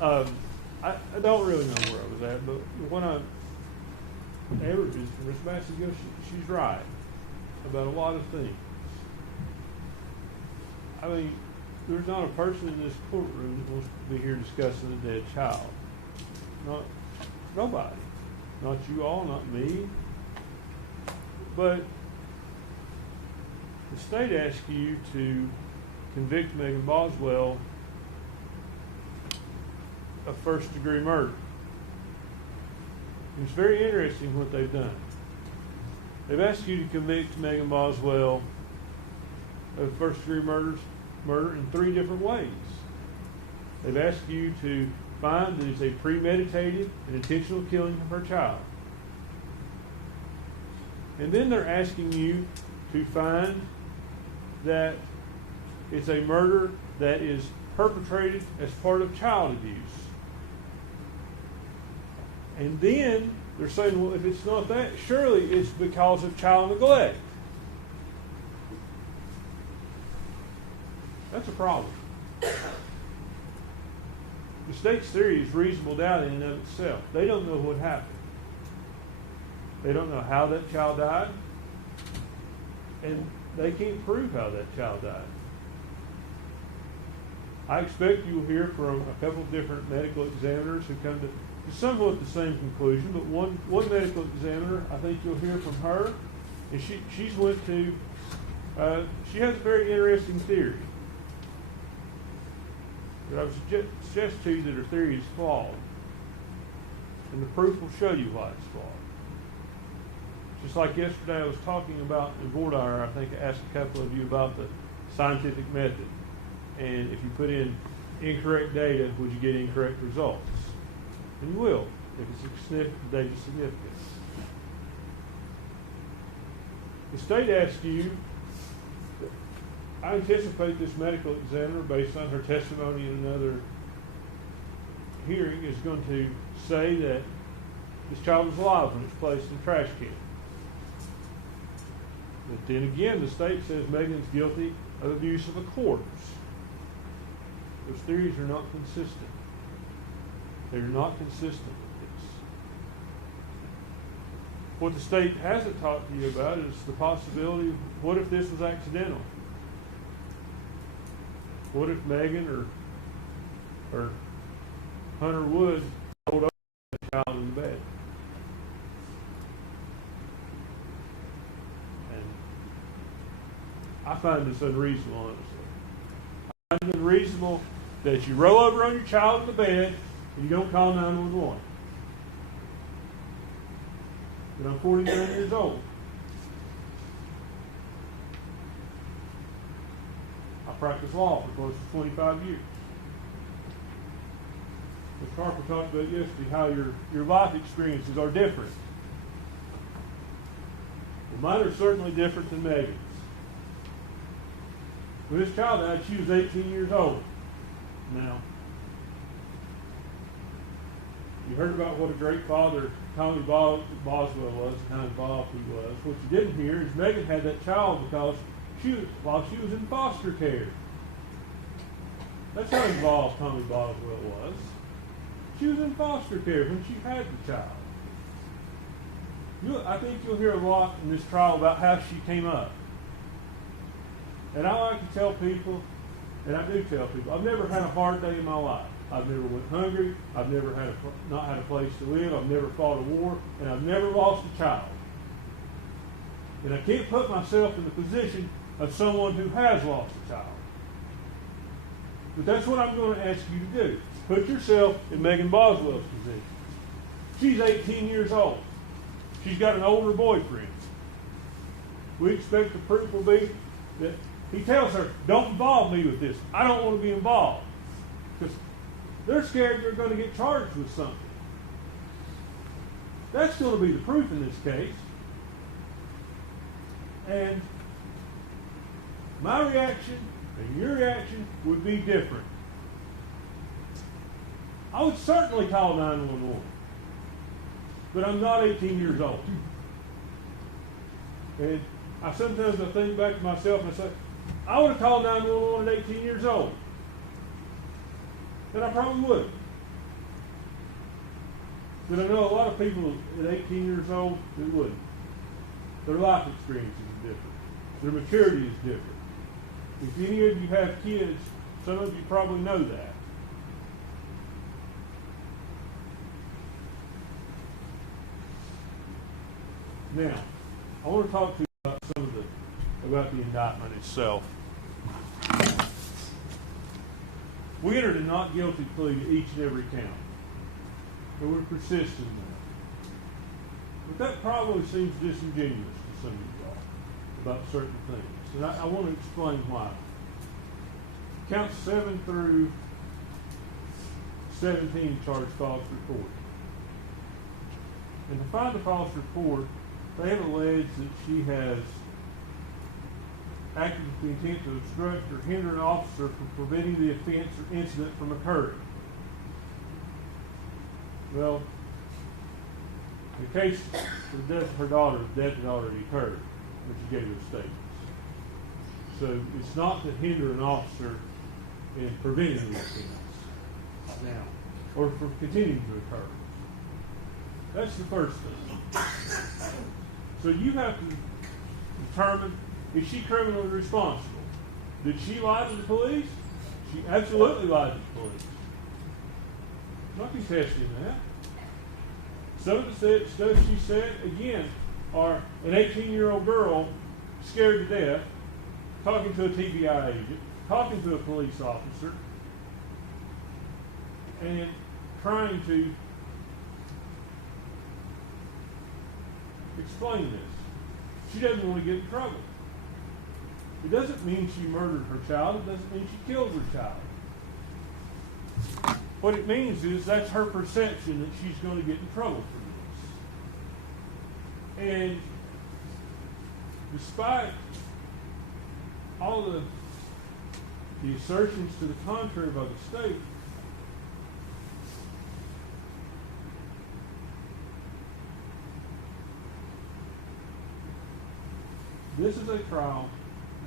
I don't really know where I was at, but when Amber, Miss Massey goes, she's right about a lot of things. I mean, there's not a person in this courtroom that wants to be here discussing a dead child. Nobody. Not you all, not me. But the state asks you to convict Megan Boswell of first-degree murder. It's very interesting what they've done. They've asked you to convict Megan Boswell of first-degree murder in 3 different ways. They've asked you to find that it's a premeditated and intentional killing of her child. And then they're asking you to find that it's a murder that is perpetrated as part of child abuse. And then they're saying, well, if it's not that, surely it's because of child neglect. That's a problem. The state's theory is reasonable doubt in and of itself. They don't know what happened. They don't know how that child died, and they can't prove how that child died. I expect you'll hear from a couple of different medical examiners who come to somewhat the same conclusion, but one medical examiner, I think you'll hear from her, and she has a very interesting theory. But I would suggest to you that her theory is flawed, and the proof will show you why it's flawed. Just like yesterday I was talking about in board hour, I think I asked a couple of you about the scientific method, and if you put in incorrect data, would you get incorrect results? And you will, if it's data significant. The state asks you, I anticipate this medical examiner, based on her testimony in another hearing, is going to say that this child was alive when it's placed in a trash can. But then again, the state says Megan's guilty of abuse of a corpse. Those theories are not consistent. They're not consistent with this. What the state hasn't talked to you about is the possibility of what if this was accidental? What if Megan or Hunter Wood rolled over the child in the bed? And I find this unreasonable, honestly. I find it unreasonable that you roll over on your child in the bed and you don't call 911. But I'm 49 years old. I practiced law for close to 25 years. Ms. Harper talked about yesterday how your life experiences are different. Well, mine are certainly different than Megan's. When this child died, she was 18 years old. Now, you heard about what a great father Tommy Boswell was, and how involved he was. What you didn't hear is Megan had that child because while she was in foster care. That's how involved Tommy Boswell was. She was in foster care when she had the child. I think you'll hear a lot in this trial about how she came up. And I like to tell people, and I do tell people, I've never had a hard day in my life. I've never went hungry. I've never not had a place to live. I've never fought a war, and I've never lost a child. And I can't put myself in the position of someone who has lost a child. But that's what I'm going to ask you to do. Put yourself in Megan Boswell's position. She's 18 years old. She's got an older boyfriend. We expect the proof will be that he tells her, don't involve me with this. I don't want to be involved. Because they're scared you're going to get charged with something. That's going to be the proof in this case. And my reaction and your reaction would be different. I would certainly call 911. But I'm not 18 years old. And sometimes I think back to myself and I say, I would have called 911 at 18 years old. And I probably would. But I know a lot of people at 18 years old that wouldn't. Their life experience is different. Their maturity is different. If any of you have kids, some of you probably know that. Now, I want to talk to you about the indictment itself. We entered a not guilty plea to each and every count, but we persist in that. But that probably seems disingenuous to some of you all about certain things, and I want to explain why. Counts 7 through 17 charge false report. And to find a false report, they have alleged that she has acted with the intent to obstruct or hinder an officer from preventing the offense or incident from occurring. Well, the case of the death of her daughter, the death had already occurred when she gave her statements. So it's not to hinder an officer in preventing the offense now, or from continuing to occur. That's the first thing. So you have to determine, is she criminally responsible? Did she lie to the police? She absolutely lied to the police. I'm not contesting that. Some of the stuff she said, again, are an 18-year-old girl scared to death, talking to a TBI agent, talking to a police officer, and trying to explain this. She doesn't want to get in trouble. It doesn't mean she murdered her child. It doesn't mean she killed her child. What it means is that's her perception that she's going to get in trouble for this. And despite all the assertions to the contrary by the state, this is a trial,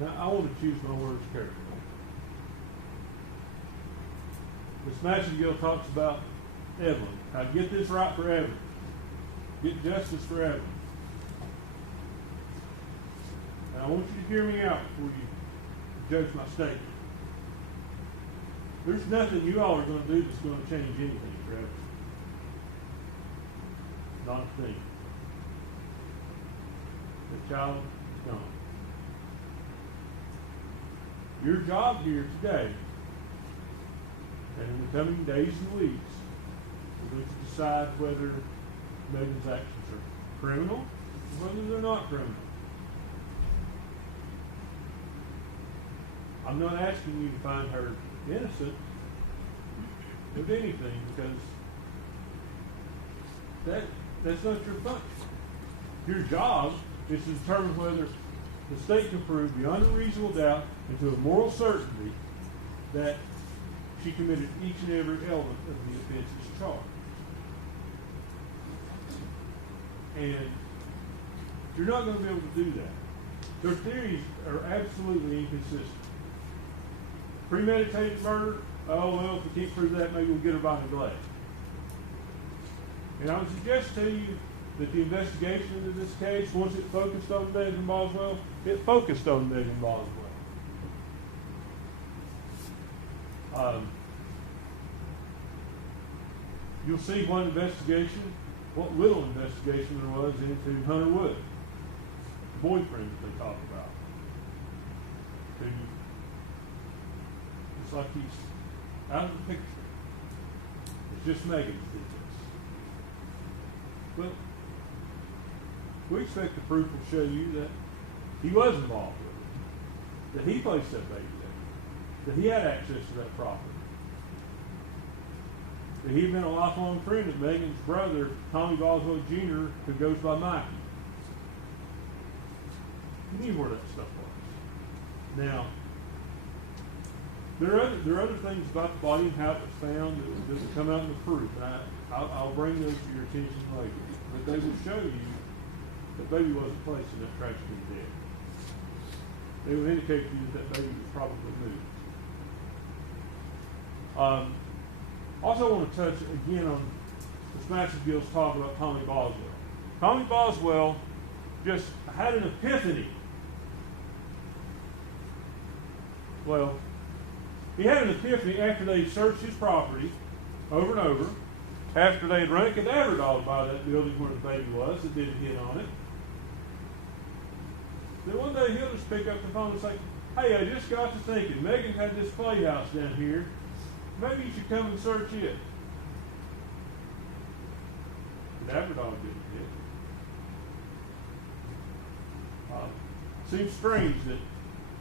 and I want to choose my words carefully. Ms. Massengill talks about Evelyn. How to get this right for Evelyn. Get justice for Evelyn. Now, I want you to hear me out before you judge my statement. There's nothing you all are going to do that's going to change anything for Evelyn. Not a thing. The child is gone. Your job here today, and in the coming days and weeks, is going to decide whether Megan's actions are criminal or whether they're not criminal. I'm not asking you to find her innocent of anything, because that's not your function. Your job is to determine whether the state can prove beyond a reasonable doubt and to a moral certainty that she committed each and every element of the offenses charged. And you're not going to be able to do that. Their theories are absolutely inconsistent. Premeditated murder, oh well, if we can't prove that, maybe we'll get her by neglect. And I would suggest to you that the investigation into this case, once it focused on Megan Boswell, it focused on Megan Boswell. You'll see what little investigation there was into Hunter Wood, the boyfriend that they talk about. It's like he's out of the picture. It's just Megan that did this. But we expect the proof will show you that he was involved with it, that he placed that baby there, that he had access to that property, that he'd been a lifelong friend of Megan's brother, Tommy Boswell Jr., who goes by Mikey. He knew where that stuff was. Now, there are other things about the body and how it was found that will come out in the proof, and I'll bring those to your attention later. But they will show you that baby wasn't placed in that tragically dead. They will indicate to you that baby was probably moved. Also, I want to touch again on this massive deal's talking about Tommy Boswell. Tommy Boswell just had an epiphany. Well, he had an epiphany after they searched his property over and over, after they had run a cadaver dog by that building where the baby was that didn't hit on it. Then one day he'll just pick up the phone and say, hey, I just got to thinking, Megan had this playhouse down here. Maybe you should come and search it. The cadaver dog didn't hit. Seems strange that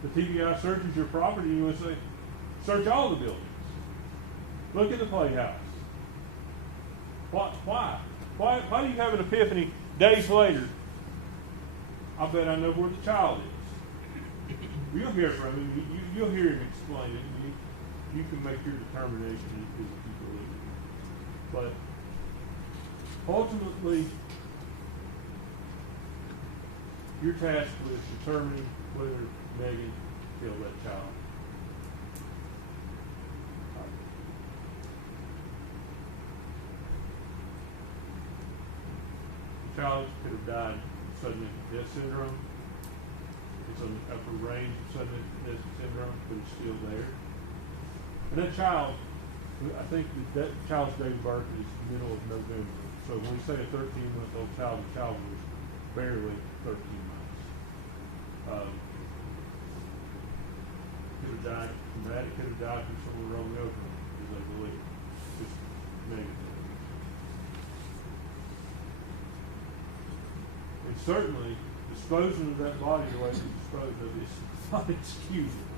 the TBI searches your property and you would say, search all the buildings. Look at the playhouse. Why? Why do you have an epiphany days later? I bet I know where the child is. You'll hear from him. You'll hear him explain it. You can make your determination if you believe it. But ultimately, you're tasked with determining whether Megan killed that child. The child could have died of sudden infant death syndrome. It's on the upper range of sudden infant death syndrome, but it's still there. And that child, I think that child's date of birth is the middle of November. So when we say a 13-month-old child, the child was barely 13 months. Could have died from that. It could have died from someone rolling over him, as they believe. Just negative. And certainly, disposing of that body the way it was disposed of is not excusable.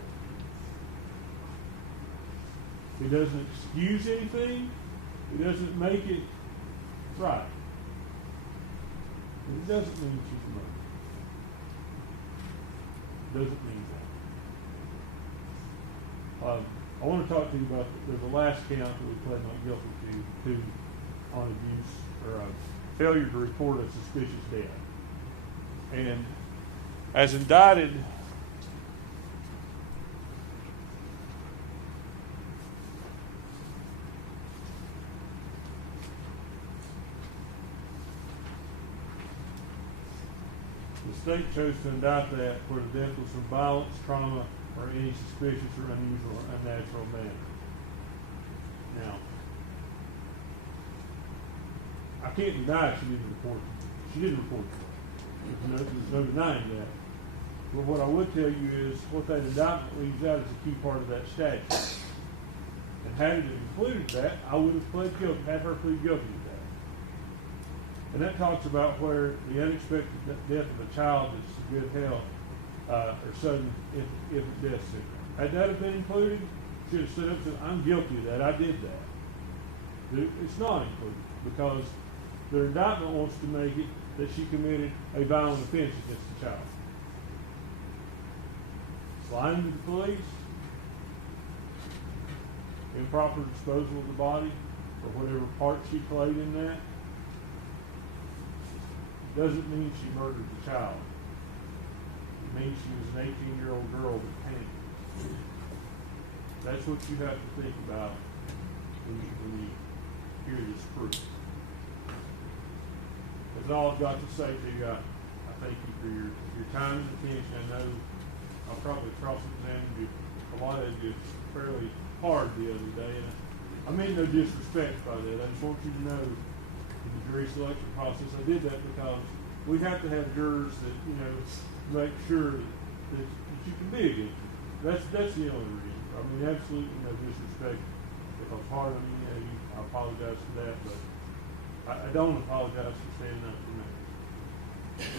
It doesn't excuse anything. It doesn't make it right. It doesn't mean she's murdered. It doesn't mean that. I want to talk to you about the last count that we pled not guilty to on abuse or failure to report a suspicious death. And as indicted, the state chose to indict that where the death was from violence, trauma, or any suspicious or unusual or unnatural manner. Now, I can't deny she didn't report it. She didn't report it. There's no denying that. But what I would tell you is what that indictment leaves out is a key part of that statute. And had it included that, I would have pled guilty, had her plead guilty to that. And that talks about where the unexpected death of a child is severe health or sudden infant death syndrome. Had that have been included, should have stood up and said, I'm guilty of that. I did that. It's not included because the indictment wants to make it that she committed a violent offense against the child. Lying to the police, improper disposal of the body, or whatever part she played in that, doesn't mean she murdered the child. It means she was an 18-year-old girl that panicked. That's what you have to think about when you hear this proof. That's all I've got to say to you. I thank you for your time and attention. I know I'll probably cross-examine you a lot of you fairly hard the other day. And I mean no disrespect by that. I just want you to know in the jury selection process, I did that because we have to have jurors that, make sure that you can be a good juror. That's the only reason. I mean, absolutely no disrespect. If I was hard on you, I apologize for that, but I don't apologize for standing up for me.